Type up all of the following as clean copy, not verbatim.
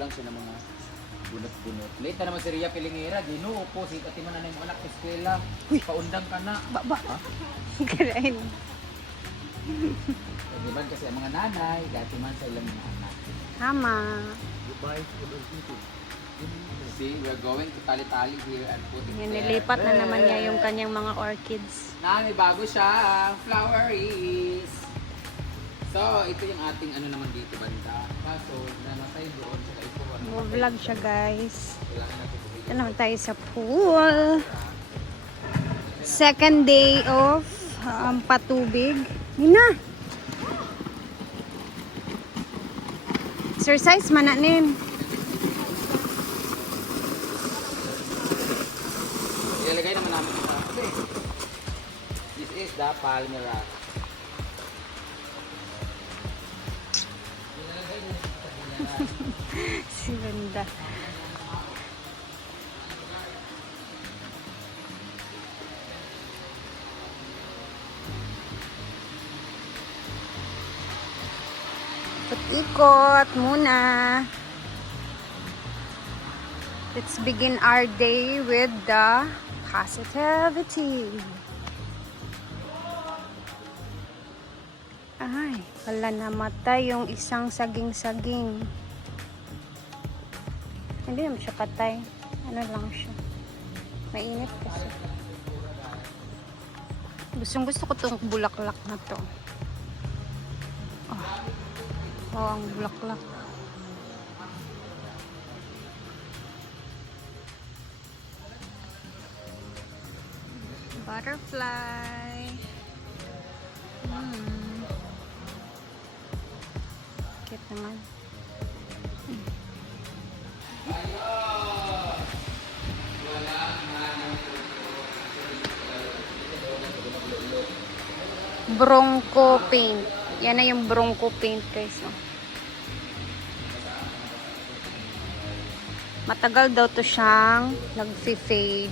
lang siya ng mga bunot-bunot. Late na naman si Ria Pilingera, ginoo po, si pati man na yung anak sa eskwela. Paundang ka na. Ba? Kalain. Diba kasi ang mga nanay, dati man sa ilang mga anak. Tama. Goodbye to the people. See, we're going to tali-tali here and put it Yan, there. nilipat na naman niya yung kanyang mga orchids. May bago siya, floweries. So, ito yung ating ano naman dito banda. Kaso, namatay doon sa ito. Vlog siya guys. Kailangan natin bumili. Ito naman tayo sa pool. Second day of patubig. Nina! Exercise man na nin. Ilalagay naman namin ito. Kasi, this is the Palmyra. Ilalagay din sa Palmyra. Si Brenda. Ikot muna. Let's begin our day with the positivity. Ay, wala namatay yung isang saging-saging. Hindi naman siya patay. Ano lang siya. Mainit kasi. Gusto ko tong bulaklak na to. Oh, ang bulaklak. Butterfly. Cute naman. Bronco paint. Yan na yung bronco paint guys. Oh. Matagal daw to siyang nag-fade.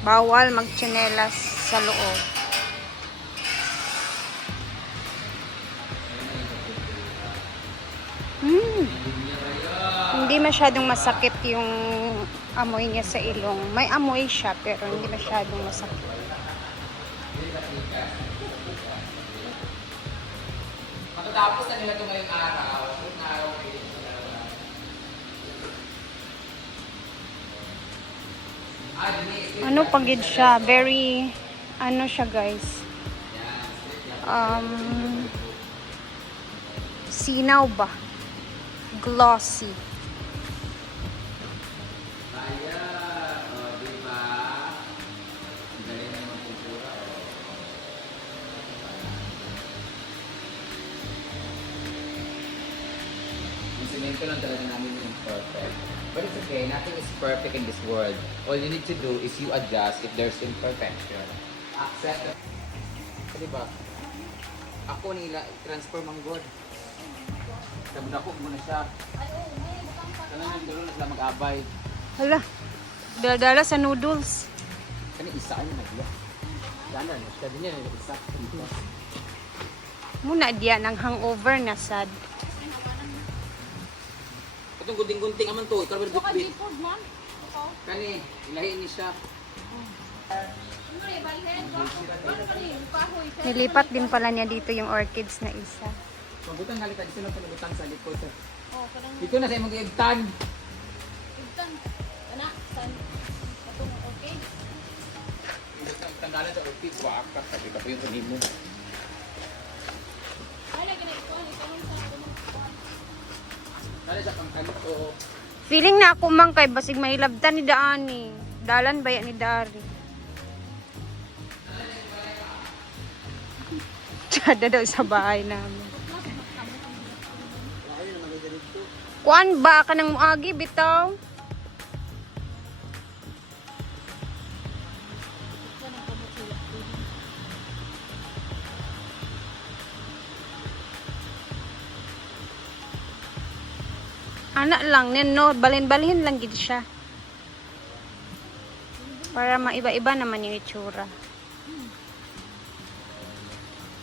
Bawal magtsinelas sa loob. Hindi masyadong masakit yung amoy niya sa ilong. May amoy siya pero hindi masyadong masakit. Matapos na nila ito ngayong araw. Yung araw Ano pagid siya? Very, ano siya guys? Sinaw ba? Glossy. Ito lang talaga namin yung perfect. But it's okay, nothing is perfect in this world. All you need to do is you adjust if there's imperfection. Accept it. So, diba? Ako nila, transform ang God. Sabunako muna siya. Sana yung dulo na sila mag-abay. Hala, dala sa noodles. Kani isa niya nagla. Sana, siya din yan, isa. Muna diyan ang hangover na sad. Itong gunting-gunting aman to, ikaw ba nag-bit? Kani, ilahin ni siya. Nilipat din pala niya dito yung orchids na isa. Pagutang halita, dito lang pinagutang sa likod. Dito na sa imong giigtan. Igtan. Anak, san? Patong okay? Tanggalan sa orchid, waka. Sabi ka po yung sanin mo. Ay, lagi na ito. Ikaw sa tumagpuan. Kala sa pangkanto. Feeling na ako man kay basig mahilabtan ni Daani. Dalan ba yan ni Dari? Tsada daw sa bahay namin. Kuan ba ka ng muagi bitaw? Anak lang nin no, balin-balin lang gid siya. Para maiba-iba naman yung itsura.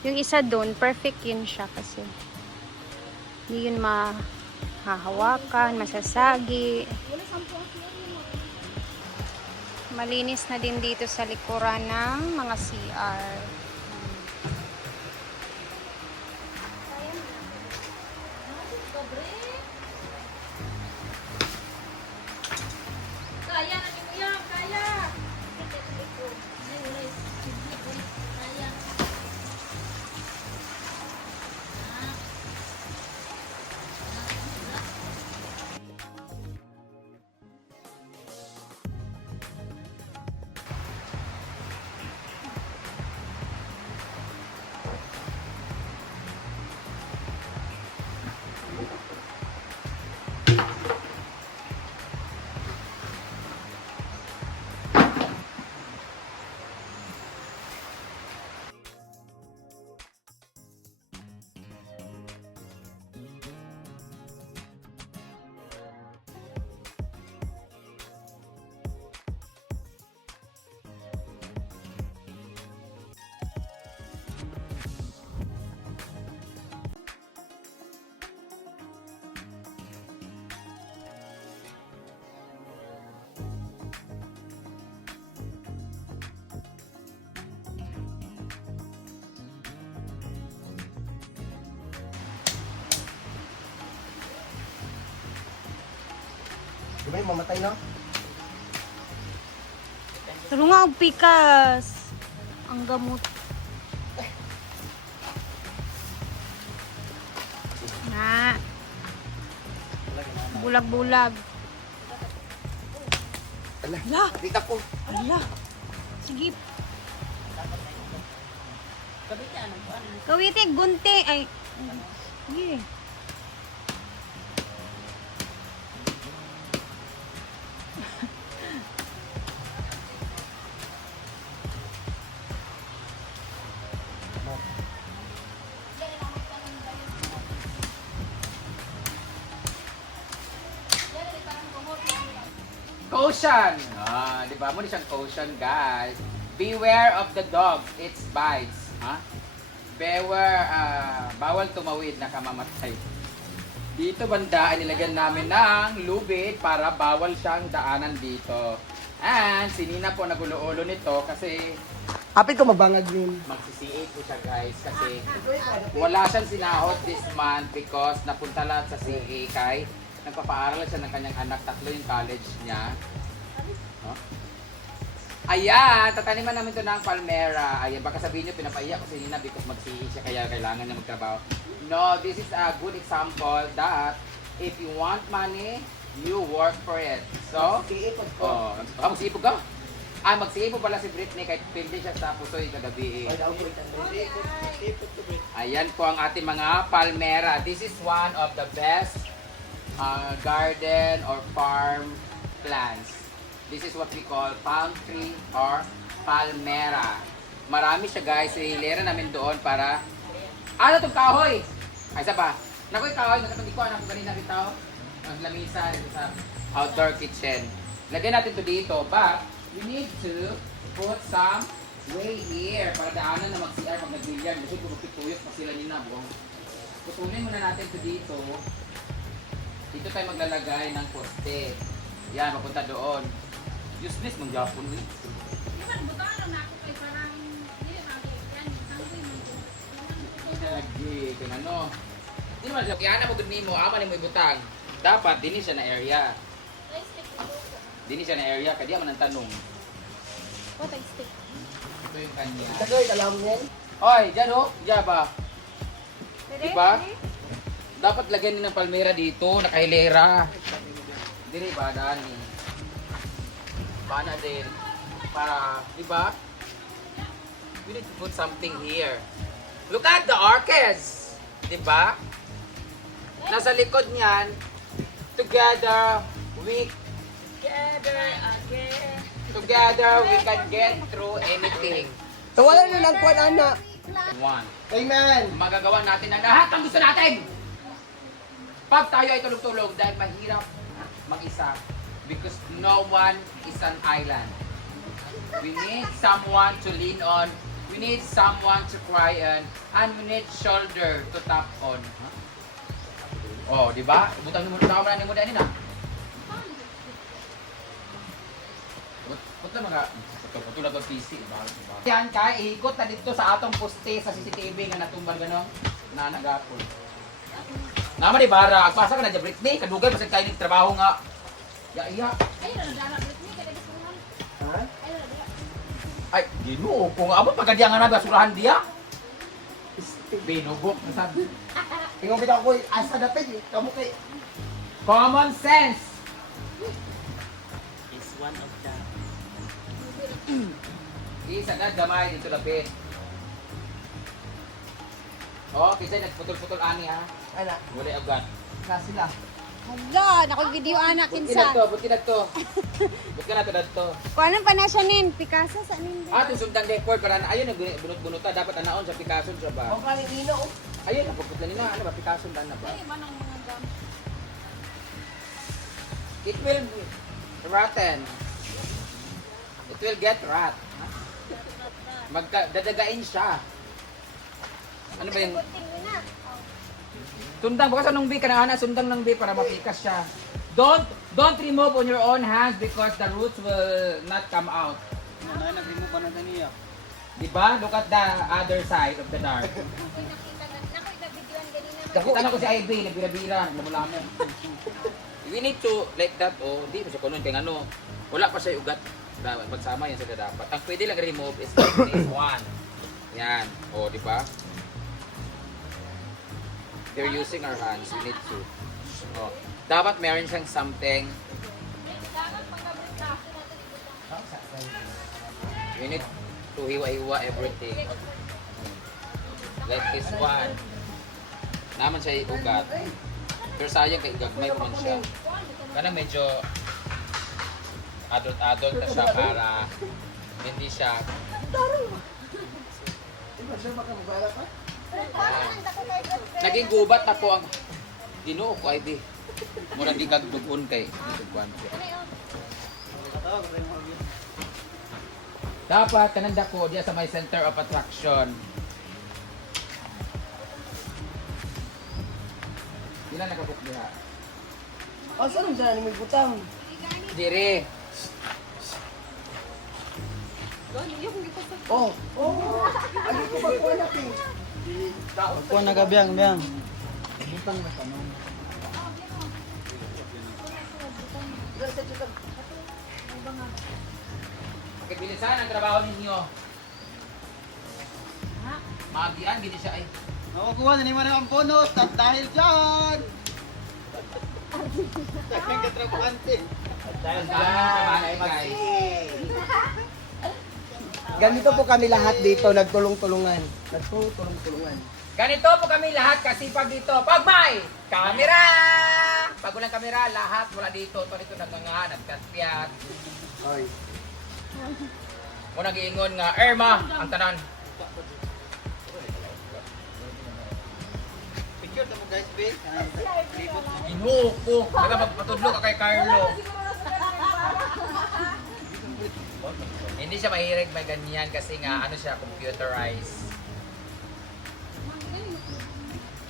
Yung isa doon, perfect yun siya kasi. Hindi yun mahahawakan, masasagi. Wala sampo ang siya yun. Malinis na din dito sa likuran ng mga CR. Kaya na mo yan, kaya. Kaya. Di ba yung mamatay na? Pero nga, og pikas. Ang gamot. Na. Bulag-bulag. Ala, Ala. dita po. Ala. Sige. Kawitig, gunti. Ay. Sige. Caution! Di ba? Muna siyang caution, guys. Beware of the dog. It bites. Ha? Beware, bawal tumawid na kamamatay. Dito banda ay nilagyan namin ng lubid para bawal siyang daanan dito. And si Nina po nagulo-ulo nito kasi Apit ko mabangag yun. magsisiit po siya, guys, kasi wala siyang sinahod this month because napunta lahat sa CA kay nagpapaaral siya ng kanyang anak, 3 yung college niya. Oh. Ayan, tataniman namin ito ng palmera. Ayan, baka sabihin niyo pinapaiyak ko si Nina because mag-CA siya kaya kailangan niya magtrabaho. No, this is a good example that if you want money, you work for it. So, mag-siipog ka? Mag-siipog pala si Britney kahit pindi siya sa pusoy kagabi. Ayan po ang ating mga palmera. This is one of the best garden or farm plants. This is what we call palm tree or palmera. Marami siya, guys. Hilera namin doon para... Ano itong kahoy? Ay, isa pa. Naku, yung kahoy. Nakatandi ko. Anak ko ganina bitaw. Ang lamisa sa outdoor kitchen. Lagyan natin ito dito. But, we need to put some way here para daanan na mag-CR pag nag-billiard. Gusto ko magpituyok pa sila nila. Putunin muna natin ito dito. Dito tayo maglalagay ng poste. Yan, mapunta doon. Useless mong Japon. Lagi, kung ano. Hindi naman siya, kaya na mo gud mo, ama ni mo ibutang. Dapat, dini siya na area. Dini siya na area, kaya man ang tanong. What I stick? Ito yung kanya. Kagoy, alam mo yan? Oy, dyan o, dyan ba? Pwede? Diba? Dapat lagyan din ng palmera dito, nakahilera. Diri ba, Dani? Bana din. Para, diba? We need to put something here. Look at the orchids! Diba? Nasa likod niyan, together we can get through anything. So wala na lang kuwan, anak. One. Amen. Magagawa natin ang lahat ng gusto natin. Pag tayo ay tulog-tulog dahil mahirap mag-isa because no one is an island. We need someone to lean on We need someone to cry and we need shoulder to tap on. Oh, di ba? Butang mo tao man ni mo dani na. Puta mga puto na to PC ba? Yan kay ikot ta dito sa atong poste sa CCTV nga natumbal gano na nagapon. Nama di bara, agpasa ka na dyan Britney, kadugay basig kayo trabaho nga. Ya iya. Ay, nandala, Britney, kada bisuhan. Ha? Ay, nandala. Ay, Ginoo, kung abot pagkadiya nga nagasurahan diya. Binugok na sabi. Ikaw bitaw ko, asa dapit eh. Kamu kay... Common sense. Is one of the Isa na gamay dito lapit. Oh, kasi nagputol-putol ani ha. Ana, Wala agad. na sila. Hala, nako video anak Buti kinsa. na to. Buti na to. Kuanan pa na siya nin, Picasso sa nin. Ating sundang record para na ayun nagbunot-bunuta dapat anaon sa Picasso siya ba? O kani Nino. Ayun napuputla nila ano ba Picasso dan na ba? Ay, iba ng mga gam. It will rotten. It will get rot. Dadagain siya. Ano ba yung sundang bukas anong B kana ana sundang ng B para mapikas siya. Don't remove on your own hands because the roots will not come out. ano nag-remove pa na niya. Diba? Look at the other side of the dark. Ako'y nakita na. Ako'y nabidyoan ganina. Nakita na ko si Ivy, nagbira-bira, nagmamulamo. We need to like that, oh, di mo siya kunon kay ano. Wala pa siya ugat. Dapat magsama yan sila dapat. Ang pwede lang remove is like this one. Yan, oh, di ba? They're using our hands, we need to. Oh, dapat meron siyang something. Dapat pagka-Britney natin ibutang. We need to hiwa-hiwa everything. Like this one. Naman siya ugat. Pero sayang kay gagmay pa man siya. Kana medyo adult na siya para hindi siya Diba siya makamubala pa? naging gubat na po ang Ginoo ko Ivy. Mura di kagdugon kay duguan siya. Dapat kananda ko diya sa my center of attraction. Ilan nakabuk diha? O, saan ang dyan may butang? Dire. Oh, oh. Ano ko ba ko anak eh? Ako nagabiyang biyang. Butang na tanong. Pagbilisan ang trabaho ninyo. Magian gini siya ay. Nakukuha na naman ang bonus at dahil dyan. Ang katrabuhante. Dahil Ay. Ganito po kami lahat dito, nagtulong-tulungan. Nagtulong-tulungan. Ganito po kami lahat kasi pag dito, pag may camera! Pag walang camera, lahat wala dito. Ito dito naganga, nagkatpiyat. Oy. Mo nag-iingon nga, Irma, ang tanan. picture na mo guys, be. Libot. Ginoo ko. Naga magpatudlo ka kay Carlo. Hindi siya mahirig may ganyan kasi nga ano siya, computerized.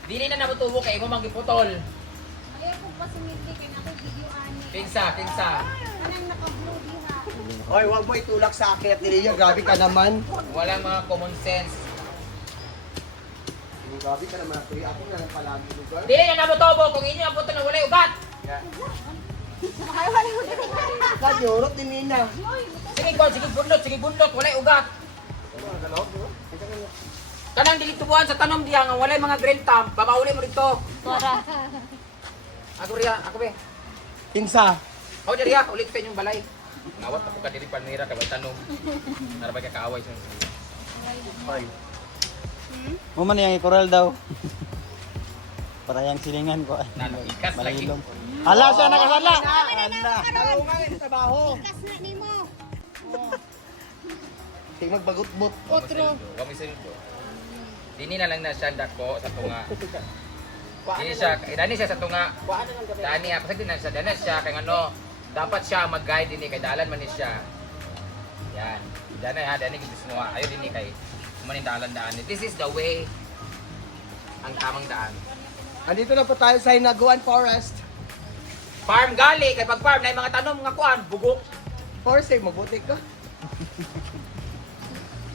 Dili na nabutubo kay mo manggiputol. Ayaw kong pasimilti kay ako'y videoan. Kingsa. Anang naka-blue diha. Oy, wag mo itulak sa akin at niliya. Grabe ka naman. Walang mga common sense. Grabe ka naman. Kuya, ako na lang palagi lugar. Dili na nabutubo kung inyo ang putol na walay ugat. Kadyorot ni Nina. Sige bundot, walay ugat. Kanang dili tubuan sa tanom diya nga walay mga green thumb, babauli mo dito. Ako riya, ako be. Kinsa? Ako riya, ulit pa yung balay. Ngawat ako ka dili panira ka tanom. Narabay ka kaaway sa. Oy. Mo man yang ikoral daw. Para yang silingan ko. Nano ikas lagi. Malilong. Ala siya nakasala. Talungan yung trabaho. Kas na nimo. Ting magbagot-bot. Otro. Kami sa dito. Dini na lang na siya dako sa tunga. Dani siya sa tunga. Dani ako sa dinan siya, dani siya kay ano, dapat siya mag-guide dinhi kay dalan man ni siya. Yan. Dani ha, dani gid mo. Ayo dinhi kay Manindalan daan. This is the way. Ang tamang daan. Andito na po tayo sa Hinaguan Forest. Farm gali. Kaya pag farm na yung mga tanong mga kuan, bugok. Forest, mabuti ka.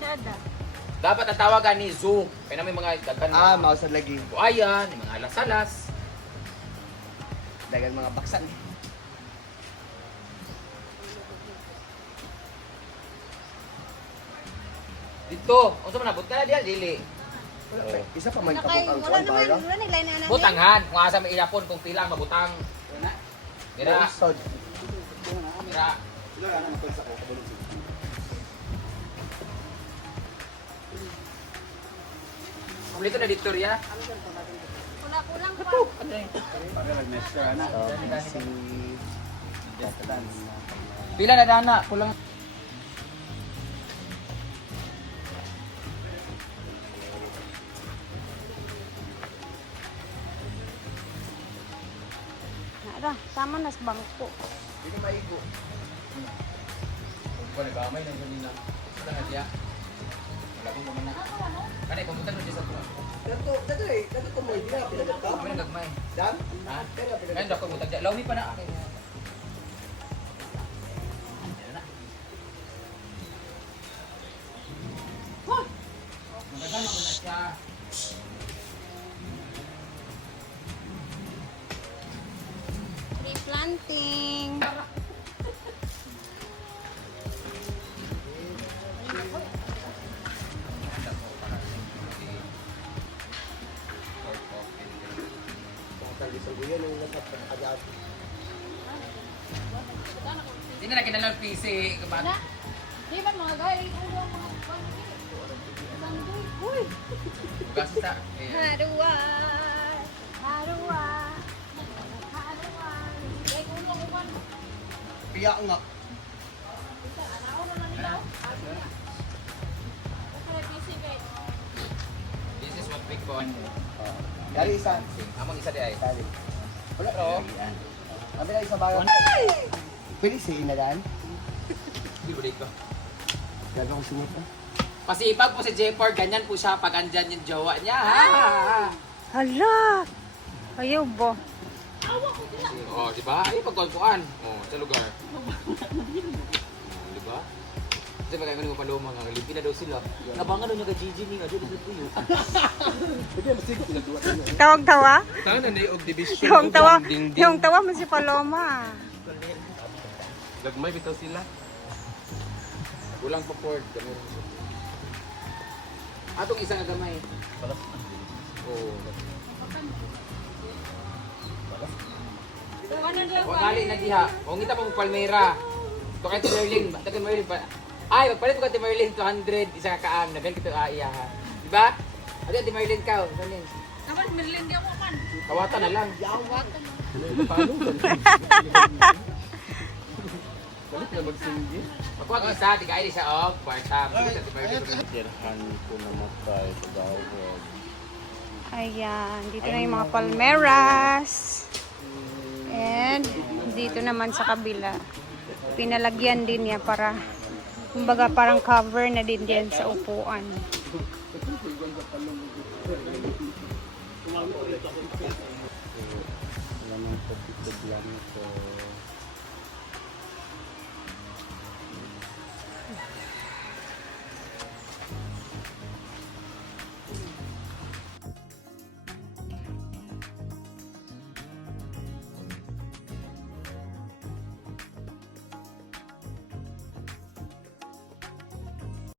Sada. Dapat ang tawagan ni zoo. Kaya namin mga dagan Mao sa lagi. buhayan, yung mga alas-alas. Dagan mga baksan. Dito. Kung sa manabot ka na diyan, dili. Isa pa man Nakay, kapag ang wala kuwan naman, para. wala nila na namin. Butanghan. Kung asa may ilapon, kung pila ang mabutang. Mira. Sod. Mira. Kumplito na dito, Ria. Kulang-kulang pa. Pila na dana. Kulang. Nara, sama na sa bangko. Hindi maigo. Kung ba gamay nang ganina. Sa na dia. Wala ko man na. Kanay pumunta no sa tuwa. Dato ko mo hindi na pinagat ka. Kami nagmay. Dan? Ha? Kaya pinagat. Ngayon ako mutag dia. Lawmi pa na akin. Maganda mo na siya. Replanting. Sa buyan yung nasa agad. Hindi na kinalang PC. Na, di ba mga galing ulo ang mga kwan? Sandoy. Uy! Gas sa. Haruan. Haruan. Haruan. Ay, ulo ko kwan. Piya nga. Ano na nila? Okay, busy guys. This is what we call. Dari isa. Among isa di ay. Dari. Wala Pero, Kami na isa bago. Pwede si Inadan. di ba dito? Gagawin ko sumita. Pasipag po si J4, ganyan po siya pag andyan yung jowa niya. Ha? Hala! Ayaw ba? Oh, di ba? Ay, pagkuhan. Oh, sa lugar. Di ba? Kasi magkakaroon mo paloma nga, lipi na daw sila. Nabangan daw niya ka Gigi ni nga, doon sa tuyo. Tawag-tawa? Tangan na yung division. Yung tawa mo si Paloma. Gagmay bitaw sila. Kulang pa Ford. Atong isang gamay. Oh. O nali na diha. O ngita pa mo Palmera. To kay Merlin, taga Merlin pa. Ay, magpalit ko kay Merlin 200 isa ka kaam na kito iya ha. Di ba? Adi di Merlin ka, kanin. Naman, Merlin di ako man. Kawatan na lang. Watan. Balik na magsinggi. Magkuha ka isa, di ka ay siya og part-time. Dirhan ko namatay sa dawag. Ayan, dito na yung mga palmeras. And dito naman sa kabila. Pinalagyan din niya para kumbaga parang cover na din diyan sa upuan. Wala nang pagkikid lang ito.